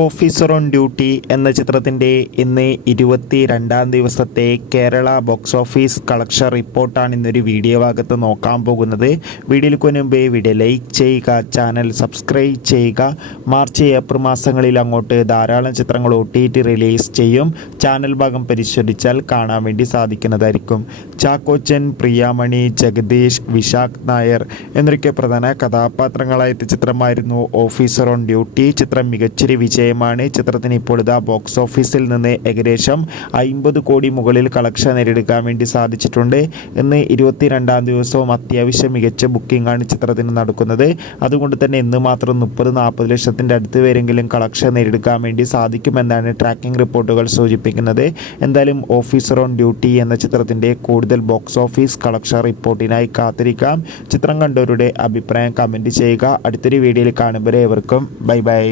Officer on duty എന്ന ചിത്രത്തിന്റെ ഇന്ന് ഇരുപത്തി രണ്ടാം ദിവസത്തെ കേരള ബോക്സ് ഓഫീസ് കളക്ഷൻ റിപ്പോർട്ടാണ് ഇന്നൊരു വീഡിയോ ഭാഗത്ത് നോക്കാൻ പോകുന്നത്. വീഡിയോയ്ക്ക് മുൻപ് വീഡിയോ ലൈക്ക് ചെയ്യുക ചാനൽ സബ്സ്ക്രൈബ് ചെയ്യുക. മാർച്ച് ഏപ്രിൽ മാസങ്ങളിൽ അങ്ങോട്ട് ധാരാളം ചിത്രങ്ങൾ ഒ ടി ടി റിലീസ് ചെയ്യും. ചാനൽ ഭാഗം പരിശോധിച്ചാൽ കാണാൻ വേണ്ടി സാധിക്കുന്നതായിരിക്കും. ചാക്കോച്ചൻ പ്രിയാമണി ജഗദീഷ് വിശാഖ് നായർ എന്നൊക്കെ പ്രധാന കഥാപാത്രങ്ങളായ ചിത്രമായിരുന്നു ഓഫീസർ ഓൺ ഡ്യൂട്ടി. ചിത്രം മികച്ചൊരു വിജയമാണ് ചിത്രത്തിന് ഇപ്പോൾ ഇതാ ബോക്സ് ഓഫീസിൽ നിന്ന് ഏകദേശം അമ്പത് കോടി മുകളിൽ കളക്ഷൻ നേടിയെടുക്കാൻ വേണ്ടി സാധിച്ചിട്ടുണ്ട്. ഇന്ന് ഇരുപത്തിരണ്ടാം ദിവസവും അത്യാവശ്യം മികച്ച ബുക്കിംഗ് ആണ് ചിത്രത്തിന് നടക്കുന്നത്. അതുകൊണ്ട് തന്നെ ഇന്ന് മാത്രം മുപ്പത് നാൽപ്പത് ലക്ഷത്തിന്റെ അടുത്ത് വരെങ്കിലും കളക്ഷൻ നേടിയെടുക്കാൻ വേണ്ടി സാധിക്കുമെന്നാണ് ട്രാക്കിംഗ് റിപ്പോർട്ടുകൾ സൂചിപ്പിക്കുന്നത്. എന്തായാലും ഓഫീസർ ഓൺ ഡ്യൂട്ടി എന്ന ചിത്രത്തിന്റെ കൂടുതൽ ബോക്സ് ഓഫീസ് കളക്ഷൻ റിപ്പോർട്ടിനായി കാത്തിരിക്കാം. ചിത്രം കണ്ടവരുടെ അഭിപ്രായം കമന്റ് ചെയ്യുക. അടുത്തൊരു വീഡിയോയിൽ കാണുമ്പോൾ ഏവർക്കും ബൈ ബൈ